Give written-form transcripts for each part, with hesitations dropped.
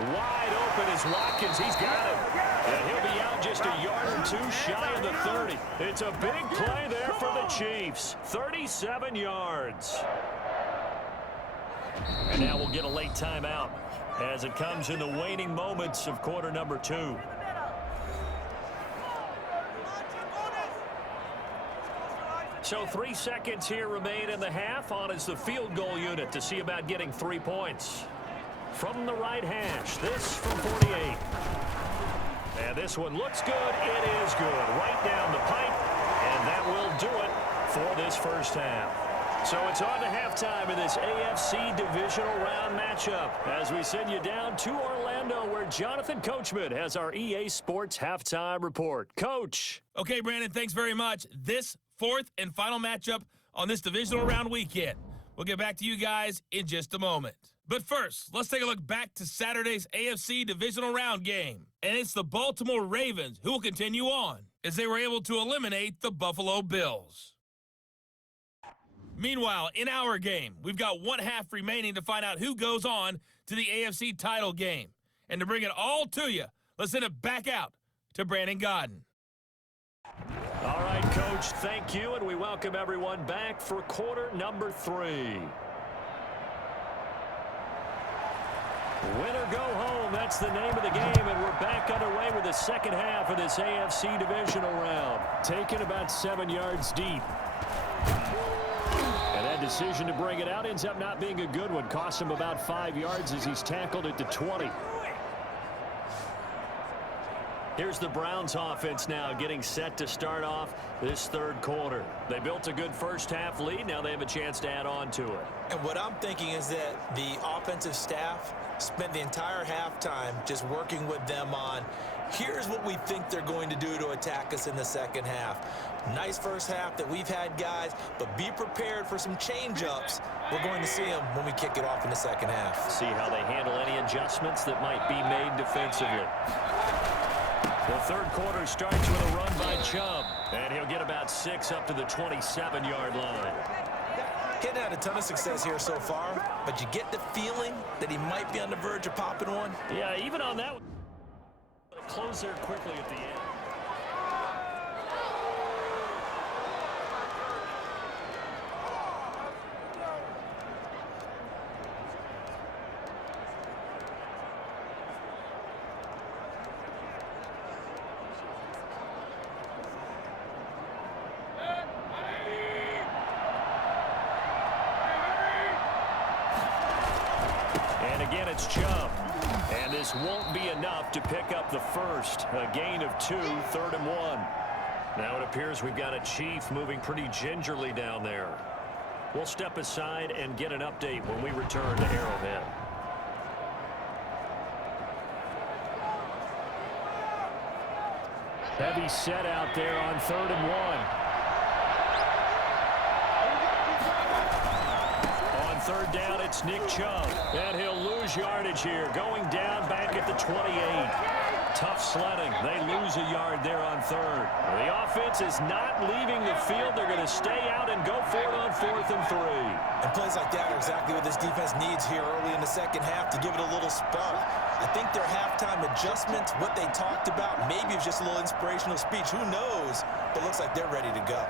Wide open is Watkins. He's got him. And he'll be out just a yard or two shy of the 30. It's a big play there for the Chiefs. 37 yards. And now we'll get a late timeout as it comes in the waning moments of quarter number 2. So 3 seconds here remain in the half. On is the field goal unit to see about getting 3 points. From the right hash, this from 48. And this one looks good. It is good. Right down the pipe. And that will do it for this first half. So it's on to halftime in this AFC divisional round matchup as we send you down to Orlando where Jonathan Coachman has our EA Sports halftime report. Coach. Okay, Brandon, thanks very much. This fourth and final matchup on this divisional round weekend. We'll get back to you guys in just a moment. But first, let's take a look back to Saturday's AFC divisional round game. And it's the Baltimore Ravens who will continue on as they were able to eliminate the Buffalo Bills. Meanwhile, in our game, we've got 1 half remaining to find out who goes on to the AFC title game. And to bring it all to you, let's send it back out to Brandon Godden. All right, Coach, thank you, and we welcome everyone back for quarter number 3. Win or go home, that's the name of the game, and we're back underway with the second half of this AFC divisional round. Taken about 7 yards deep. And that decision to bring it out ends up not being a good one. Costs him about 5 yards as he's tackled at the 20. Here's the Browns offense now getting set to start off this third quarter. They built a good first half lead. Now they have a chance to add on to it. And what I'm thinking is that the offensive staff spent the entire halftime just working with them on here's what we think they're going to do to attack us in the second half. Nice first half that we've had, guys, but be prepared for some change-ups. We're going to see them when we kick it off in the second half. See how they handle any adjustments that might be made defensively. The third quarter starts with a run by Chubb, and he'll get about 6 up to the 27-yard line. He hadn't had a ton of success here so far, but you get the feeling that he might be on the verge of popping one. Yeah, even on that one. Close there quickly at the end. And again, it's Chubb. And this won't be enough to pick up the first. A gain of 2, 3rd and 1. Now it appears we've got a Chief moving pretty gingerly down there. We'll step aside and get an update when we return to Arrowhead. Heavy set out there on 3rd and 1. Third down, it's Nick Chubb. And he'll lose yardage here. Going down back at the 28. Tough sledding. They lose a yard there on 3rd. The offense is not leaving the field. They're going to stay out and go for it on 4th and 3. And plays like that are exactly what this defense needs here early in the second half to give it a little spark. I think their halftime adjustments, what they talked about, maybe it's just a little inspirational speech. Who knows? But it looks like they're ready to go.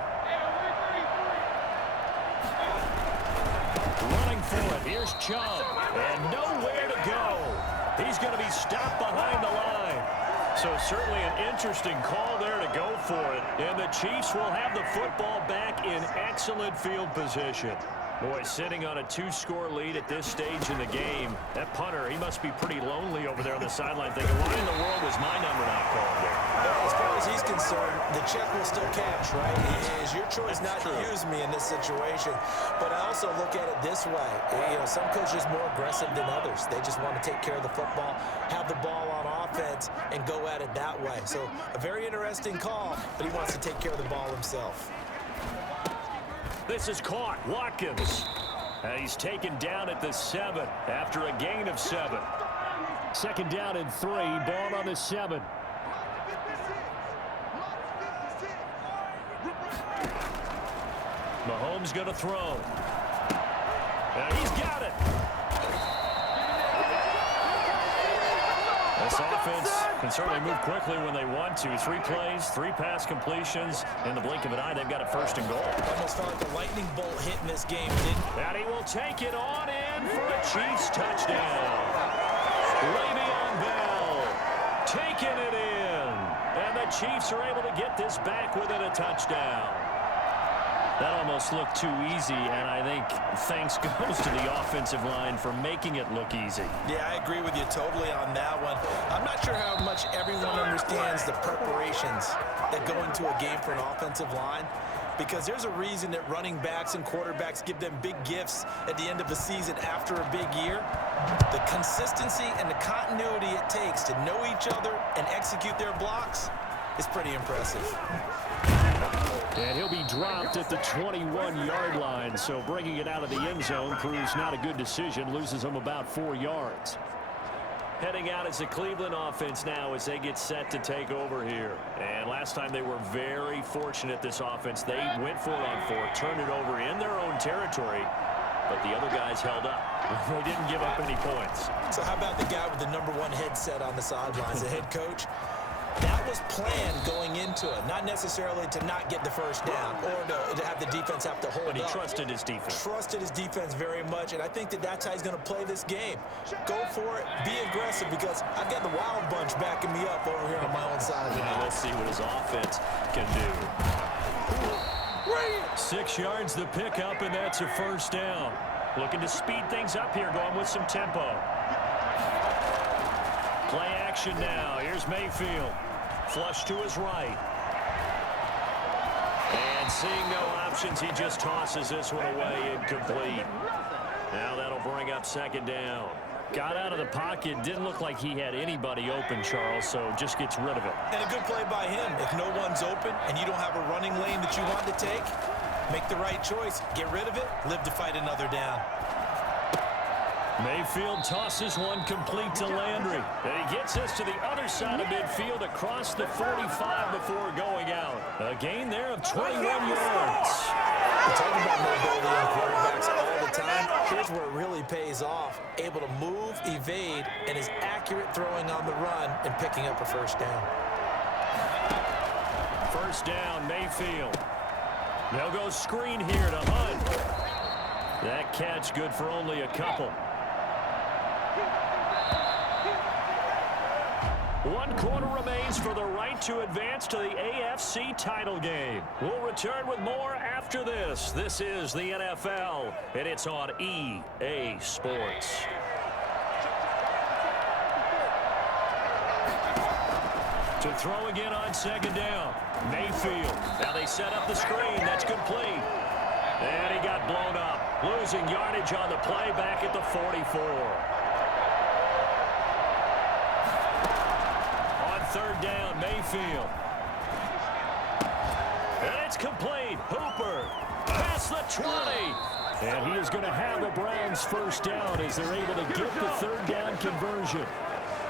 Running for it. Here's Chubb. And nowhere to go. He's going to be stopped behind the line. So certainly an interesting call there to go for it. And the Chiefs will have the football back in excellent field position. Boy, sitting on a 2-score lead at this stage in the game. That punter, he must be pretty lonely over there on the sideline thinking, why in the world was my number not called there? As far as he's concerned, the check will still cash, right? It is your choice not to use me in this situation. But I also look at it this way. You know, some coaches are more aggressive than others. They just want to take care of the football, have the ball on offense, and go at it that way. So a very interesting call, but he wants to take care of the ball himself. This is caught. Watkins. And he's taken down at the 7 after a gain of 7. Second down and 3. Ball on the 7. Mahomes going to throw. And he's got it. This offense can certainly move quickly when they want to. 3 plays, 3 pass completions. In the blink of an eye, they've got a 1st and goal. Almost felt like a lightning bolt hit in this game, didn't it? And he will take it on in for a Chiefs touchdown. Le'Veon Bell taking it in. And the Chiefs are able to get this back within a touchdown. That almost looked too easy, and I think thanks goes to the offensive line for making it look easy. Yeah, I agree with you totally on that one. I'm not sure how much everyone understands the preparations that go into a game for an offensive line, because there's a reason that running backs and quarterbacks give them big gifts at the end of a season after a big year. The consistency and the continuity it takes to know each other and execute their blocks is pretty impressive. And he'll be dropped at the 21-yard line, so bringing it out of the end zone proves not a good decision, loses him about 4 yards. Heading out as the Cleveland offense now as they get set to take over here. And last time they were very fortunate, this offense. They went for it on 4, turned it over in their own territory, but the other guys held up. They didn't give up any points. So how about the guy with the #1 headset on the sidelines, the head coach? That was planned going into it, not necessarily to not get the 1st down or to have the defense have to hold up. But he trusted his defense. Trusted his defense very much, and I think that that's how he's going to play this game. Go for it, be aggressive, because I've got the wild bunch backing me up over here on my own side. And let's see what his offense can do. 6 yards the pickup, and that's a 1st down. Looking to speed things up here, going with some tempo. Play action now. Here's Mayfield. Flush to his right. And seeing no options, he just tosses this one away, incomplete. Now that'll bring up 2nd down. Got out of the pocket. Didn't look like he had anybody open, Charles, so just gets rid of it. And a good play by him. If no one's open and you don't have a running lane that you want to take, make the right choice. Get rid of it. Live to fight another down. Mayfield tosses one complete to Landry. And he gets us to the other side of midfield across the 45 before going out. A gain there of 21 yards. We're talking about mobility on quarterbacks all the time. Here's where it really pays off. Able to move, evade, and is accurate throwing on the run and picking up a 1st down. 1st down, Mayfield. They'll go screen here to Hunt. That catch good for only a couple. 1 quarter remains for the right to advance to the AFC title game. We'll return with more after this. This is the NFL, and it's on EA Sports. To throw again on 2nd down. Mayfield. Now they set up the screen. That's complete. And he got blown up. Losing yardage on the play back at the 44. 3rd down, Mayfield. And it's complete. Hooper past the 20. And he is going to have the Browns 1st down as they're able to get the 3rd down conversion.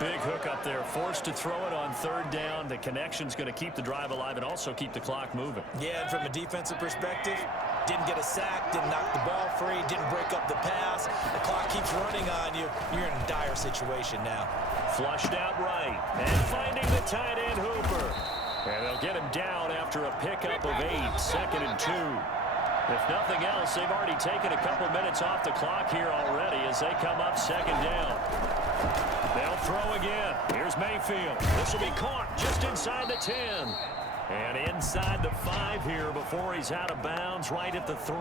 Big hook up there. Forced to throw it on 3rd down. The connection's going to keep the drive alive and also keep the clock moving. Yeah, and from a defensive perspective, didn't get a sack, didn't knock the ball free, didn't break up the pass. The clock keeps running on you. You're in a dire situation now. Flushed out right. And finding the tight end, Hooper. And they'll get him down after a pickup of 8. 2nd and 2. If nothing else, they've already taken a couple minutes off the clock here already as they come up 2nd down. They'll throw again. Here's Mayfield. This will be caught just inside the 10. And inside the 5 here before he's out of bounds right at the 3.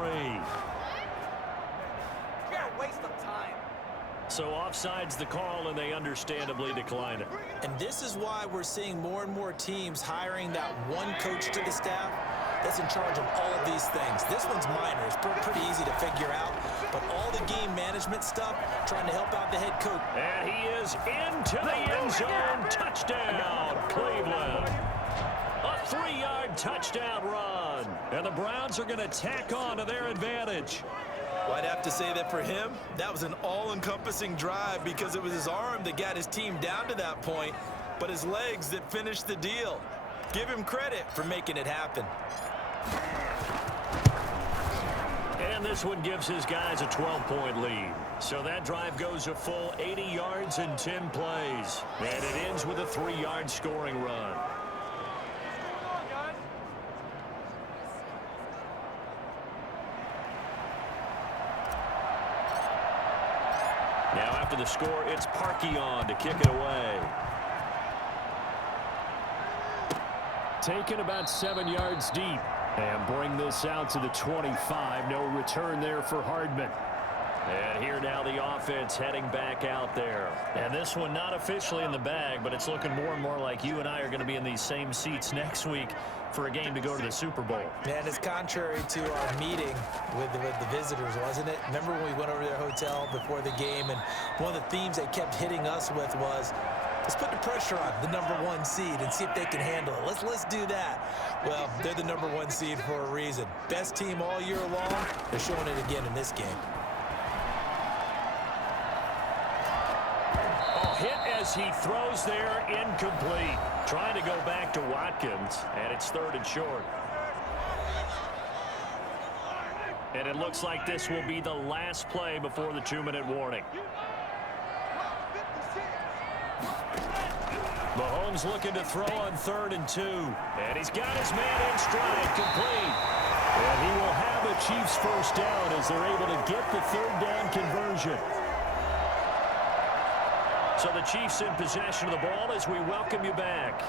So offside's the call, and they understandably decline it. And this is why we're seeing more and more teams hiring that one coach to the staff that's in charge of all of these things. This one's minor. It's pretty easy to figure out. But all the game management stuff, trying to help out the head coach. And he is into the end zone. Touchdown, Cleveland. A 3-yard touchdown run. And the Browns are going to tack on to their advantage. Well, I'd have to say that for him, that was an all-encompassing drive because it was his arm that got his team down to that point, but his legs that finished the deal. Give him credit for making it happen. And And this one gives his guys a 12-point lead. So that drive goes a full 80 yards in 10 plays. And it ends with a 3-yard scoring run. Now after the score, it's Parkey on to kick it away. Taken about 7 yards deep. And bring this out to the 25. No return there for Hardman. And here now the offense heading back out there. And this one not officially in the bag, but it's looking more and more like you and I are going to be in these same seats next week for a game to go to the Super Bowl. Man, it's contrary to our meeting with the visitors, wasn't it? Remember when we went over to their hotel before the game, and one of the themes they kept hitting us with was, let's put the pressure on the #1 seed and see if they can handle it. Let's do that. Well, they're the #1 seed for a reason. Best team all year long. They're showing it again in this game. Oh, hit as he throws there, incomplete. Trying to go back to Watkins, and it's 3rd and short. And it looks like this will be the last play before the 2-minute warning. Mahomes looking to throw on 3rd and 2. And he's got his man in stride, complete. And he will have a Chiefs first down as they're able to get the 3rd down conversion. So the Chiefs in possession of the ball as we welcome you back.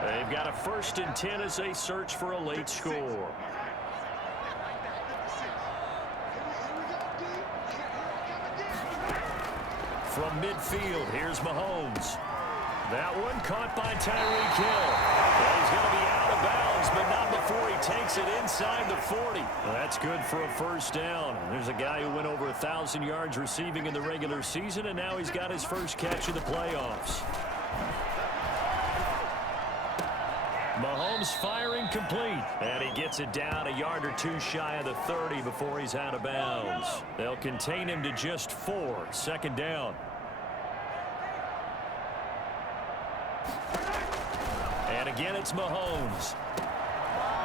They've got a 1st and 10 as they search for a late score. From midfield, here's Mahomes. That one caught by Tyreek Hill. Well, he's going to be out of bounds, but not before he takes it inside the 40. Well, that's good for a first down. There's a guy who went over 1,000 yards receiving in the regular season, and now he's got his first catch of the playoffs. Mahomes firing complete, and he gets it down a yard or two shy of the 30 before he's out of bounds. They'll contain him to just 4, 2nd down. And again, it's Mahomes.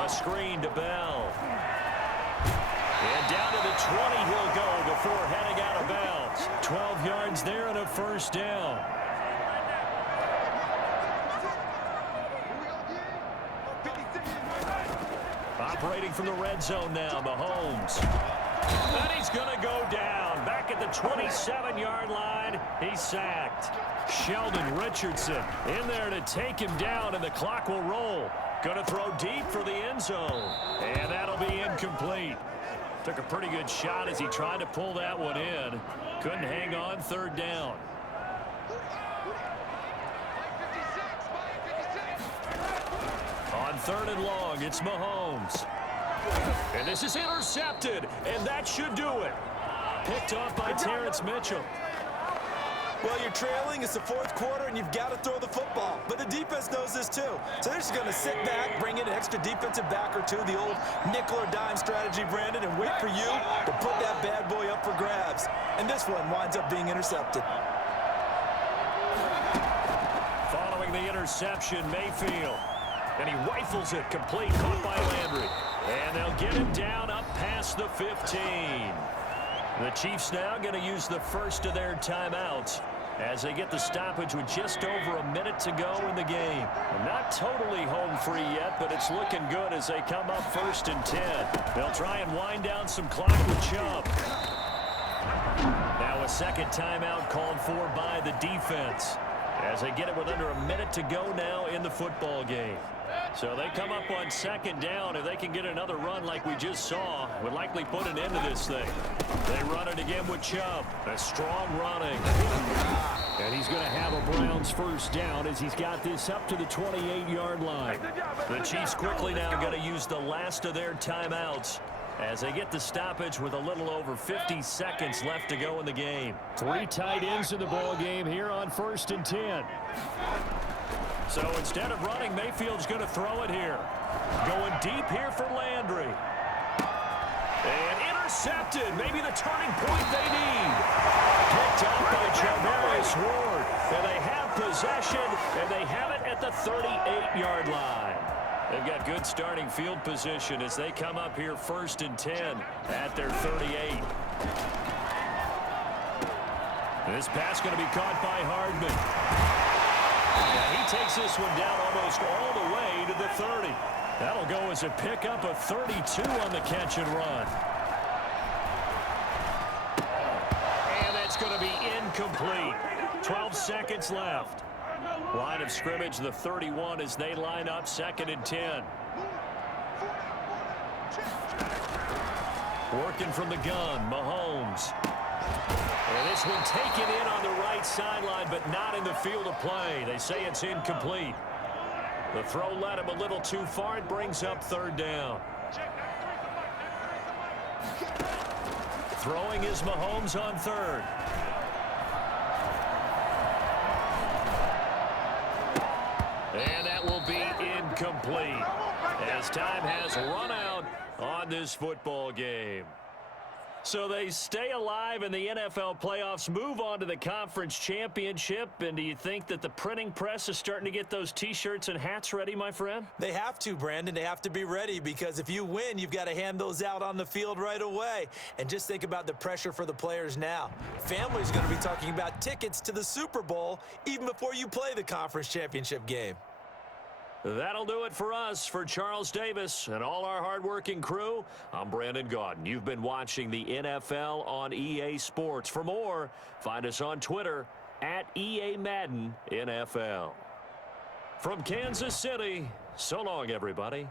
A screen to Bell. And down to the 20 he'll go before heading out of bounds. 12 yards there and a first down. Operating from the red zone now, Mahomes. And he's going to go down. Back at the 27-yard line, he's sacked. Sheldon Richardson in there to take him down, and the clock will roll. Going to throw deep for the end zone. And that'll be incomplete. Took a pretty good shot as he tried to pull that one in. Couldn't hang on, 3rd down. On 3rd and long, it's Mahomes. And this is intercepted, and that should do it. Picked off by Terrence Mitchell. Well, you're trailing. It's the 4th quarter, and you've got to throw the football. But the defense knows this, too. So they're just going to sit back, bring in an extra defensive back or two, the old nickel or dime strategy, Brandon, and wait for you to put that bad boy up for grabs. And this one winds up being intercepted. Following the interception, Mayfield. And he rifles it complete, caught by Landry. And they'll get him down up past the 15. The Chiefs now going to use the first of their timeouts as they get the stoppage with just over a minute to go in the game. Not totally home free yet, but it's looking good as they come up 1st and 10. They'll try and wind down some clock with Chubb. Now a 2nd timeout called for by the defense as they get it with under a minute to go now in the football game. So they come up on 2nd down. If they can get another run like we just saw, would likely put an end to this thing. They run it again with Chubb. A strong running. And he's going to have a Browns first down as he's got this up to the 28-yard line. The Chiefs quickly now going to use the last of their timeouts as they get the stoppage with a little over 50 seconds left to go in the game. 3 tight ends in the ball game here on 1st and 10. So instead of running, Mayfield's going to throw it here. Going deep here for Landry. And intercepted. Maybe the turning point they need. Picked up by Javarius Ward. And they have possession, and they have it at the 38-yard line. They've got good starting field position as they come up here 1st and 10 at their 38. This pass going to be caught by Hardman. And he takes this one down almost all the way to the 30. That'll go as a pickup of 32 on the catch and run. And that's going to be incomplete. 12 seconds left. Line of scrimmage, the 31 as they line up 2nd and 10. Working from the gun, Mahomes. And this one taken in on the right sideline, but not in the field of play. They say it's incomplete. The throw led him a little too far. It brings up 3rd down. Throwing is Mahomes on 3rd. And that will be incomplete as time has run out on this football game. So they stay alive in the NFL playoffs, move on to the conference championship. And do you think that the printing press is starting to get those T-shirts and hats ready, my friend? They have to, Brandon. They have to be ready because if you win, you've got to hand those out on the field right away. And just think about the pressure for the players now. Families going to be talking about tickets to the Super Bowl even before you play the conference championship game. That'll do it for us. For Charles Davis and all our hardworking crew, I'm Brandon Gaudin. You've been watching the NFL on EA Sports. For more, find us on Twitter at EA Madden NFL. From Kansas City, so long, everybody.